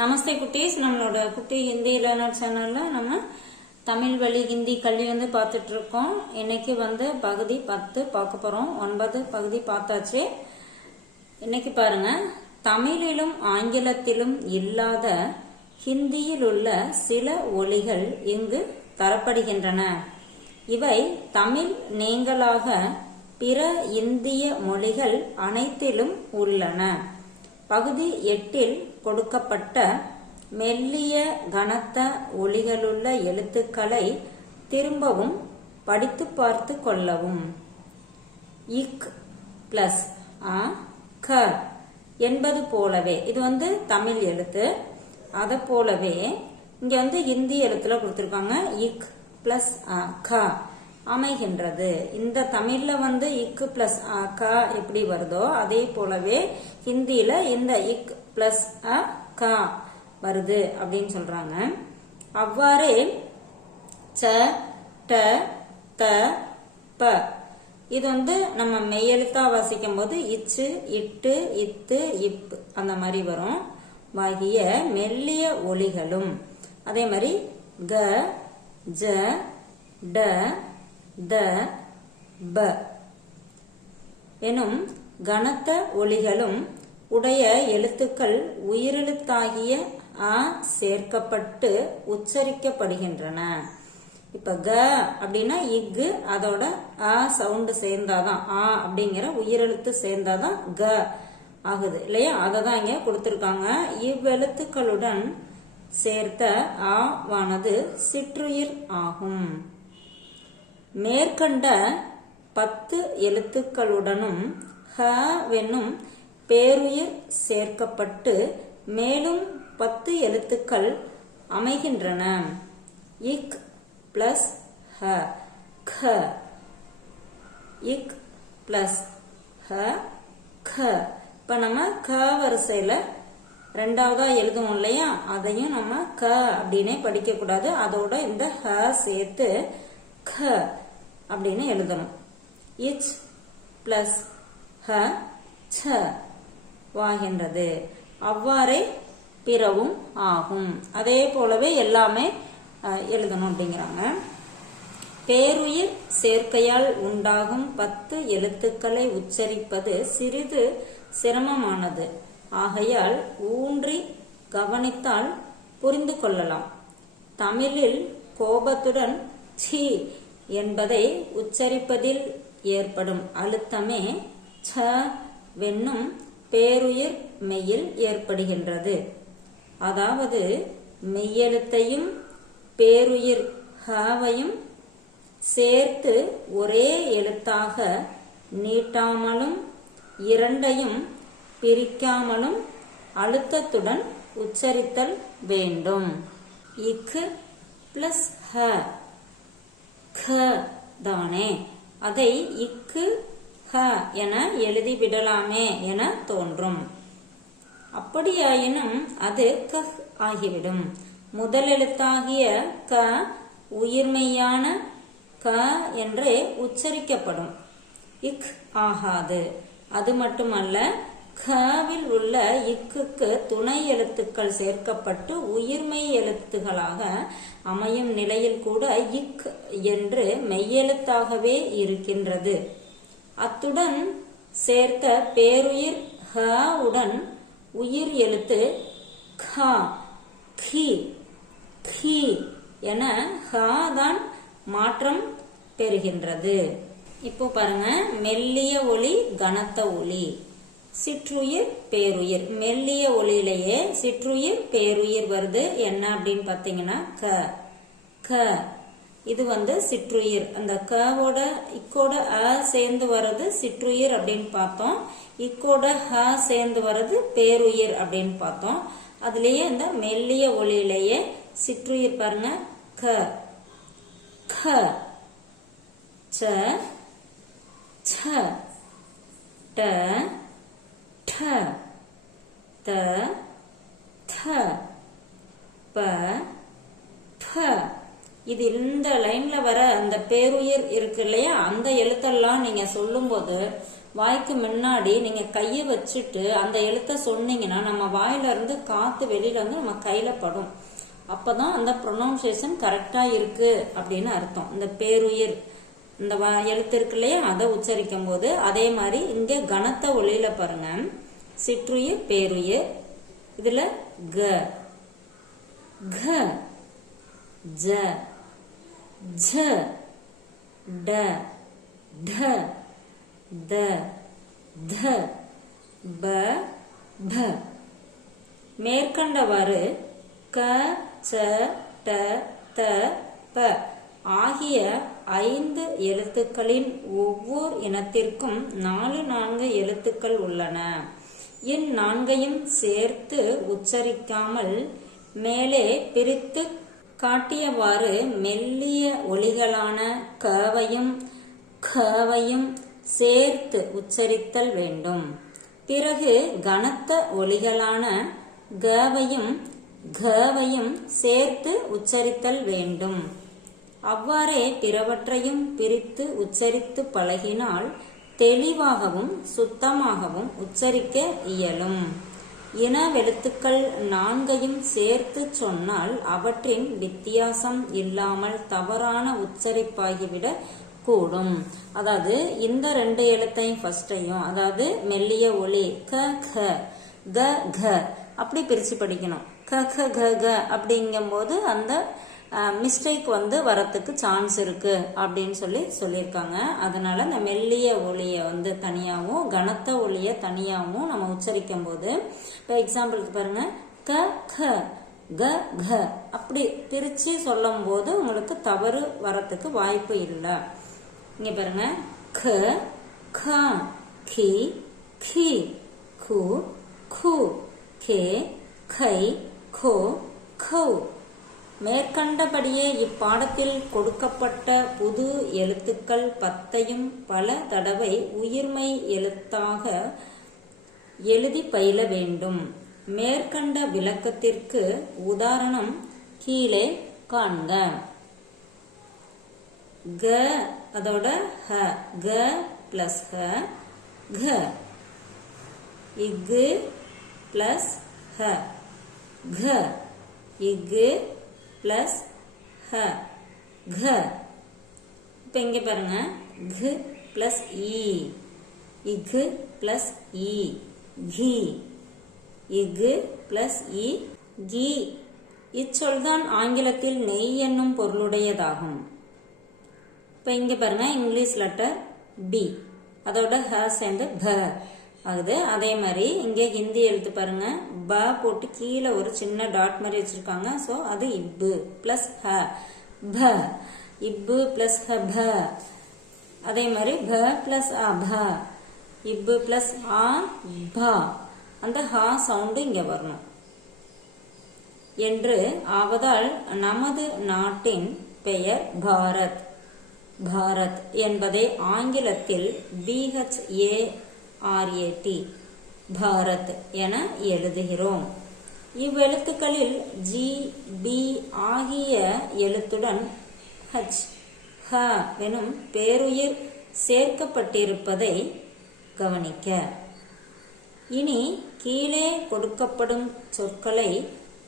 நமஸ்தே குட்டீஸ். நம்மளோட குட்டி ஹிந்தி லேர்னர் சேனல்ல நம்ம தமிழ் வழி ஹிந்தி கல்வி வந்து பார்த்துட்டு இருக்கோம் இன்னைக்கு வந்து பகுதி பத்து பார்க்க போறோம். ஒன்பது பகுதி பார்த்தாச்சு. இன்னைக்கு பாருங்க. தமிழிலும் ஆங்கிலத்திலும் இல்லாத ஹிந்தியில் உள்ள சில ஒலிகள் இங்கு தரப்படுகின்றன. இவை தமிழ் நீங்களாக பிற இந்திய மொழிகள் அனைத்திலும் உள்ளன. பகுதி எட்டில் கொடுக்கப்பட்ட மெல்லிய கனத்த ஒலிகளுள்ள எழுத்துக்களை திரும்பவும் படித்து பார்த்து கொள்ளவும். இக் பிளஸ் அ க என்பது போலவே இது வந்து தமிழ் எழுத்து. அதை போலவே இங்க வந்து ஹிந்தி எழுத்துல கொடுத்துருக்காங்க. இக் பிளஸ் அ க அமைகின்றது. இந்த தமிழ்ல வந்து இக்கு பிளஸ் அ க எப்படி வருதோ அதே போலவே ஹிந்தியில இந்த இக் பிளஸ் அ க வருது அப்படின்னு சொல்றாங்க. அவ்வாறே ச ட த ப. இது வந்து நம்ம மெய்யெழுத்தா வாசிக்கும் போது இச்சு இட்டு இத்து இப்பு அந்த மாதிரி வரும். வாகிய மெல்லிய ஒலிகளும். அதே மாதிரி க ஜ ட த ப. எனும் கனத்த ஒலிகளும் உடைய எழுத்துக்கள் உயிரெழுத்தாகிய அ சேர்க்கப்பட்டு உச்சரிக்கப்படுகின்றன. இப்ப க அப்படின்னா இக்கு அதோட அ சவுண்டு சேர்ந்தாதான் ஆ அப்படிங்கிற உயிரெழுத்து சேர்ந்தாதான் க ஆகுது. இல்லையா? அதை தான் இங்க கொடுத்துருக்காங்க. இவ்வெழுத்துக்களுடன் சேர்த்த ஆவானது வானது சிற்றுயிர் ஆகும். மேற்கண்ட பத்து எழுத்துக்களுடனும் ஹ வென்னும் பேருயிர் சேர்க்கப்பட்டு மேலும் பத்து எழுத்துக்கள் அமைகின்றன. இக் பிளஸ் ஹ க. இக் பிளஸ் ஹ க. இப்ப நம்ம க வரிசையில ரெண்டாவதா எழுதுவோம் இல்லையா? அதையும் நம்ம க அப்படின்னே படிக்க கூடாது. அதோட இந்த ஹ சேர்த்து க அப்படின்னு எழுதணும். இச் பிளஸ் ஹ ச. வாகின்றது. அவ்வாறே பிறவும் ஆகும். அதே போலவே எல்லாமே எழுதணும் அப்படிங்கிறாங்க. பேருயிர் சேர்க்கையால் உண்டாகும் பத்து எழுத்துக்களை உச்சரிப்பது சிறிது சிரமமானது. ஆகையால் ஊன்றி கவனித்தால் புரிந்து கொள்ளலாம். தமிழில் கோபத்துடன் சி என்பதை உச்சரிப்பதில் ஏற்படும் அழுத்தமே ச வென்னும் பேருயிர் மெய்யில் ஏற்படுகின்றது. அதாவது மெய்யெழுத்தையும் பேருயிர் ஹாவையும் சேர்த்து ஒரே எழுத்தாக நீட்டாமலும் இரண்டையும் பிரிக்காமலும் அழுத்தத்துடன் உச்சரித்தல் வேண்டும். இக்கு பிளஸ் ஹ. தானே. அதை இக்கு ஹ என எழுதிவிடலாமே என தோன்றும். அப்படியாயினும் அது க ஆகிவிடும். முதலெழுத்தாகிய க உயிர்மெய்யான க என்று உச்சரிக்கப்படும். இக் ஆகாது. அது மட்டுமல்ல கவில் உள்ள இக்குக்கு துணை எழுத்துக்கள் சேர்க்கப்பட்டு உயிர்மெய் எழுத்துகளாக அமையும் நிலையில் கூட இக் என்று மெய்யெழுத்தாகவே இருக்கின்றது. அத்துடன் சேர்த்த பேருயிர் ஹ உடன் உயிர் எழுத்து க கி கி என ஹ தான் மாற்றம் பெறுகின்றது. இப்போ பாருங்க மெல்லிய ஒளி கனத்த ஒளி. சிற்றுயிர் பேருயிர். மெல்லிய ஒளியிலேயே சிற்றுயிர் பேருயிர் வருது. என்ன அப்படின்னு பார்த்தீங்கன்னா க க. இது வந்து சிற்றுயிர். அந்த கவோட இக்கோட அ சேர்ந்து வர்றது சிற்றுயிர் அப்படின்னு பார்த்தோம். இக்கோட ஹ சேர்ந்து வர்றது பேருயிர் அப்படின்னு பார்த்தோம். அதுலேயே இந்த மெல்லிய ஒளியிலேயே சிற்றுயிர் பாருங்க. க. க. ச. ச. ட. ட. த. த. ப. ப. இது இந்த லைன்ல வர அந்த பேருயிர் இருக்கு இல்லையா? அந்த எழுத்தெல்லாம் நீங்க சொல்லும்போது வாய்க்கு முன்னாடி நீங்க கையை வச்சுட்டு அந்த எழுத்த சொன்னீங்கன்னா நம்ம வாயில இருந்து காத்து வெளியில வந்து நம்ம கையில படும். அப்பதான் அந்த ப்ரொனவுன்சியேஷன் கரெக்டா இருக்கு அப்படின்னு அர்த்தம். இந்த பேருயிர் இந்த எழுத்து இருக்கு இல்லையா? அதை உச்சரிக்கும் போது அதே மாதிரி இங்க கனத்த ஒளியில பாருங்க. சிற்றுயிர் பேருயிர். இதுல க. க. झ ड ढ द ध ப ப மேற்கண்டவாறு க ச ட த ப ஆகிய ஐந்து எழுத்துக்களின் ஒவ்வொரு இனத்திற்கும் நாலு நான்கு எழுத்துக்கள் உள்ளன இந்நான்கையும் சேர்த்து உச்சரிக்காமல் மேலே பிரித்து காட்டியவாறு மெல்லிய ஒலிகளான கவையும் கவையும் சேர்த்து உச்சரித்தல் வேண்டும். பிறகு கனத்த ஒலிகளான கவையும் கவையும் சேர்த்து உச்சரித்தல் வேண்டும். அவ்வாறே பிறவற்றையும் பிரித்து உச்சரித்து பழகினால் தெளிவாகவும் சுத்தமாகவும் உச்சரிக்க இயலும். இனவெழுத்துக்கள் நான்கையும் சேர்த்து சொன்னால் அவற்றின் வித்தியாசம் இல்லாமல் தவறான உச்சரிப்பாகிவிட கூடும். அதாவது இந்த ரெண்டு எழுத்தையும் ஃபர்ஸ்டையும் அதாவது மெல்லிய ஒளி க க க க அப்படி பிரிச்சு படிக்கணும். க க க க அப்படிங்கும்போது அந்த மிஸ்டேக் வந்து வரத்துக்கு சான்ஸ் இருக்கு அப்படின்னு சொல்லி சொல்லியிருக்காங்க. அதனால இந்த மெல்லிய ஒளியை வந்து தனியாகவும் கனத்த ஒளியை தனியாகவும் நம்ம உச்சரிக்கும் போது இப்போ எக்ஸாம்பிளுக்கு பாருங்க. க க க க. அப்படி பிரிச்சு சொல்லும் போது உங்களுக்கு தவறு வரத்துக்கு வாய்ப்பு இல்லை. இங்கே பாருங்க. க க கி கி கு கு. கே கை கோ கௌ. மேற்கண்டபடியே இப்பாடத்தில் கொடுக்கப்பட்ட புது எழுத்துக்கள் பத்தையும் பல தடவை உயிர்மை எழுத்தாக எழுதி பயில வேண்டும். மேற்கண்ட விளக்கத்திற்கு உதாரணம் கீழே காண்க. க அதோட ஹ க பிளஸ் ஹ க. இக்கு பிளஸ் ஹ க. இக்கு பிளஸ் ஹ க இப்போ இங்கே பாருங்க க் பிளஸ் இ இக்கு பிளஸ் இ கி இக்கு பிளஸ் இ கி இச்சொல்தான் ஆங்கிலத்தில் நெய் என்னும் பொருளுடையதாகும். இப்போ இங்கே பாருங்க இங்கிலீஷ் லெட்டர் பி அதோட ஹ சேர்ந்து ப ஆகுது. அதே மாதிரி இங்கே ஹிந்தி எழுத்து பாருங்க. ப போட்டு கீழே ஒரு சின்ன டாட் மாதிரி வச்சிருக்காங்க. ஸோ அது இப்பு பிளஸ் ஹ. ப. இப்பு பிளஸ் ஹ ப. அதே மாதிரி ப பிளஸ் அ ப. இப்பு பிளஸ் ஆ ப. அந்த ஹா சவுண்டு இங்கே வரணும். என்று ஆவதால் நமது நாட்டின் பெயர் பாரத். பாரத் என்பதை ஆங்கிலத்தில் பிஹெச்ஏ ஆர்ஏடி பாரத் என எழுதுகிறோம். இவ்வெழுத்துக்களில் ஜி பி ஆகிய எழுத்துடன் ஹச் ஹ எனும் பேருயிர் சேர்க்கப்பட்டிருப்பதை கவனிக்க. இனி கீழே கொடுக்கப்படும் சொற்களை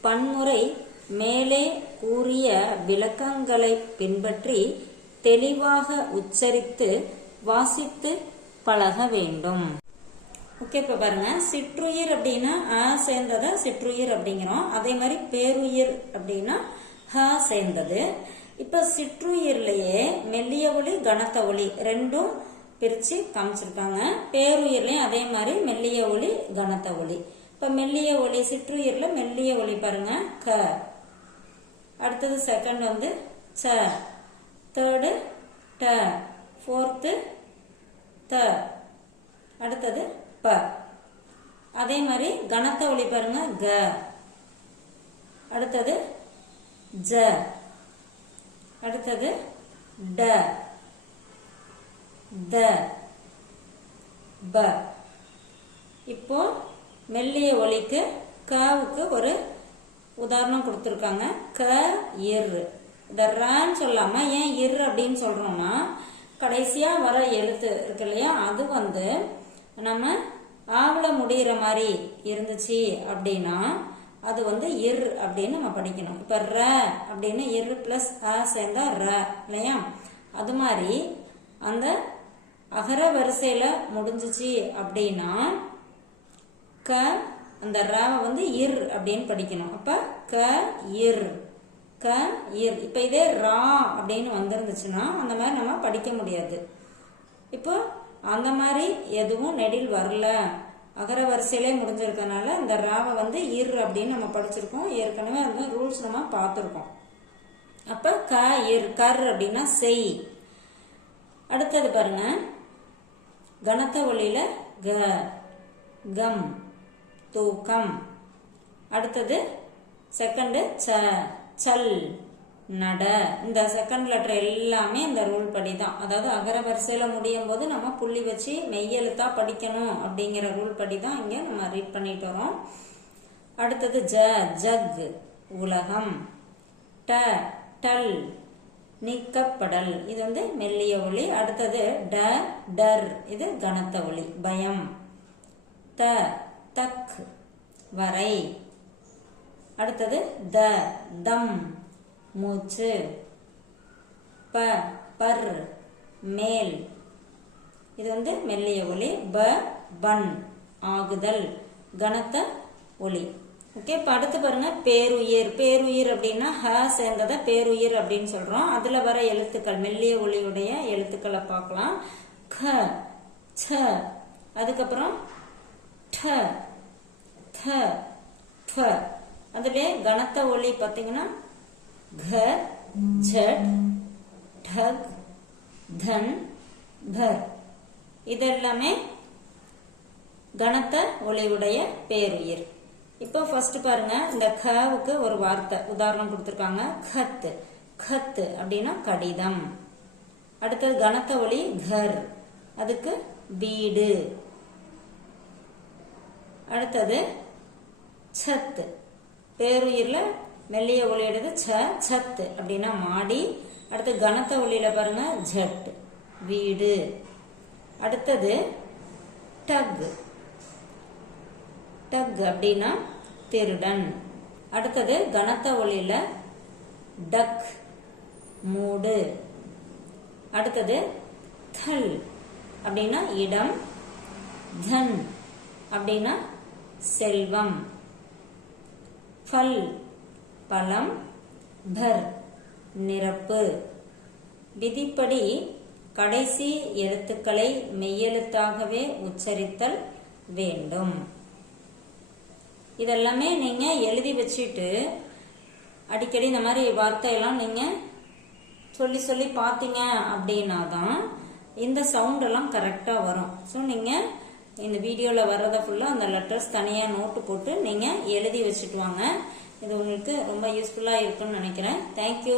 பன்முறை மேலே கூறிய விளக்கங்களை பின்பற்றி தெளிவாக உச்சரித்து வாசித்து பழக வேண்டும். ஓகே இப்போ பாருங்க. சிற்றுயிர் அப்படின்னா அ சேர்ந்ததை சிற்றுயிர் அப்படிங்கிறோம். அதே மாதிரி பேருயிர் அப்படின்னா ஹ சேர்ந்தது. இப்போ சிற்றுயிர்லயே மெல்லிய ஒளி கனத்த ஒளி ரெண்டும் பிரித்து காமிச்சிருக்காங்க. பேருயிர்லேயும் அதே மாதிரி மெல்லிய ஒளி கனத்த ஒளி. இப்போ மெல்லிய ஒளி சிற்றுயிரில் மெல்லிய ஒளி பாருங்க. க. அடுத்தது செகண்ட் வந்து ச. தேர்டு ட. ஃபோர்த்து த. அடுத்தது ப. அதே மாதிரி கனத்த ஒளி பாருங்க க. அடுத்தது ஜ. அடுத்தது ட. த. ப. இப்போ மெல்லிய ஒலிக்கு கவுக்கு ஒரு உதாரணம் கொடுத்துருக்காங்க. க இர் இந்த ரன்னு சொல்லாமல் ஏன் இர் அப்படின்னு சொல்கிறோம்னா கடைசியாக வர எழுத்து இருக்கு இல்லையா? அது வந்து நம்ம ஆவல முடிகிற மாதிரி இருந்துச்சு அப்படின்னா அது வந்து இர் அப்படின்னு நம்ம படிக்கணும். இப்போ ர அப்படின்னு இர் பிளஸ் அ சேர்ந்தா ர இல்லையா? அது மாதிரி அந்த அகர வரிசையில் முடிஞ்சிச்சு அப்படின்னா க அந்த ரவை வந்து இர் அப்படின்னு படிக்கணும். அப்போ க இர். க இர் இப்போ இதே ரா அப்படின்னு வந்திருந்துச்சுன்னா அந்த மாதிரி நம்ம படிக்க முடியாது. இப்போ அந்த மாதிரி எதுவும் நெடில் வரல. அகர வரிசையிலே முடிஞ்சிருக்கனால இந்த ராவை வந்து இர் அப்படின்னு நம்ம படிச்சிருக்கோம். ஏற்கனவே அந்த ரூல்ஸ் நம்ம பார்த்துருக்கோம். அப்போ க இர் கர் அப்படின்னா செய். அடுத்தது பாருங்க. கனத்த ஒளியில க கம் தூக்கம். அடுத்தது செகண்டு ச. சல் நட இந்த செகண்ட் லெட்டர் எல்லாமே இந்த ரூல் படி தான் அதாவது அகர வரிசையில் முடியும் போது நம்ம புள்ளி வச்சு மெய்யெழுத்தா படிக்கணும் அப்படிங்கிற ரூல் படி தான் இங்கே நம்ம ரீட் பண்ணிட்டு வரோம். அடுத்தது ஜ ஜக் உலகம். ட டல் நீக்கப்படல். இது வந்து மெல்லிய ஒளி. அடுத்தது ட டர். இது கனத்த ஒளி. பயம். த தக் வரை. அடுத்தது த தம் மூச்சு. ப பர் மேல். இது வந்து மெல்லிய ஒளி ப பன் ஆகுதல். கனத்த ஒளி ஓகே இப்போ அடுத்து பாருங்க பேருயிர். பேருயிர் அப்படின்னா ஹ சேர்ந்ததை பேருயிர் அப்படின்னு சொல்கிறோம் அதில் வர எழுத்துக்கள் மெல்லிய ஒளியுடைய எழுத்துக்களை பார்க்கலாம். க ச. அதுக்கப்புறம் ட த ட அதுல கனத்த ஒளி பார்த்தீங்கன்னா घ झट ढग தன் பர் இதெல்லாமே கனத்த ஒளியுடைய பேருயிர் இப்போ ஃபர்ஸ்ட் பாருங்க இந்த கவுக்கு ஒரு வார்த்தை உதாரணம் கொடுத்துருக்காங்க கத் கத் அப்படின்னா கடிதம் அடுத்தது கனத்த ஒளி கர் அதுக்கு வீடு அடுத்தது சத் பேருயிரில் மெல்லிய ஒளியிடுது ச சத்து அப்படின்னா மாடி. அடுத்து கனத்த ஒளியில் பாருங்க ஜட் வீடு. அடுத்தது டக். டக் அப்படின்னா திருடன். அடுத்தது கனத்த ஒளியில் டக் மூடு. அடுத்தது தல் அப்படின்னா இடம். தன் அப்படின்னா செல்வம். ஃபல் பழம் பர் நிரப்பு. விதிப்படி கடைசி எழுத்துக்களை மெய்யெழுத்தாகவே உச்சரித்தல் வேண்டும். இதெல்லாமே நீங்க எழுதி வச்சுட்டு அடிக்கடி இந்த மாதிரி வார்த்தையெல்லாம் நீங்க சொல்லி சொல்லி பார்த்தீங்க அப்படின்னா தான் இந்த சவுண்ட் எல்லாம் கரெக்டாக வரும். ஸோ நீங்கள் இந்த வீடியோவில் வர்றதை ஃபுல்லாக அந்த லெட்டர்ஸ் தனியாக நோட்டு போட்டு நீங்கள் எழுதி வச்சுட்டு வாங்க. இது உங்களுக்கு ரொம்ப யூஸ்ஃபுல்லாக இருக்குன்னு நினைக்கிறேன். தேங்க்யூ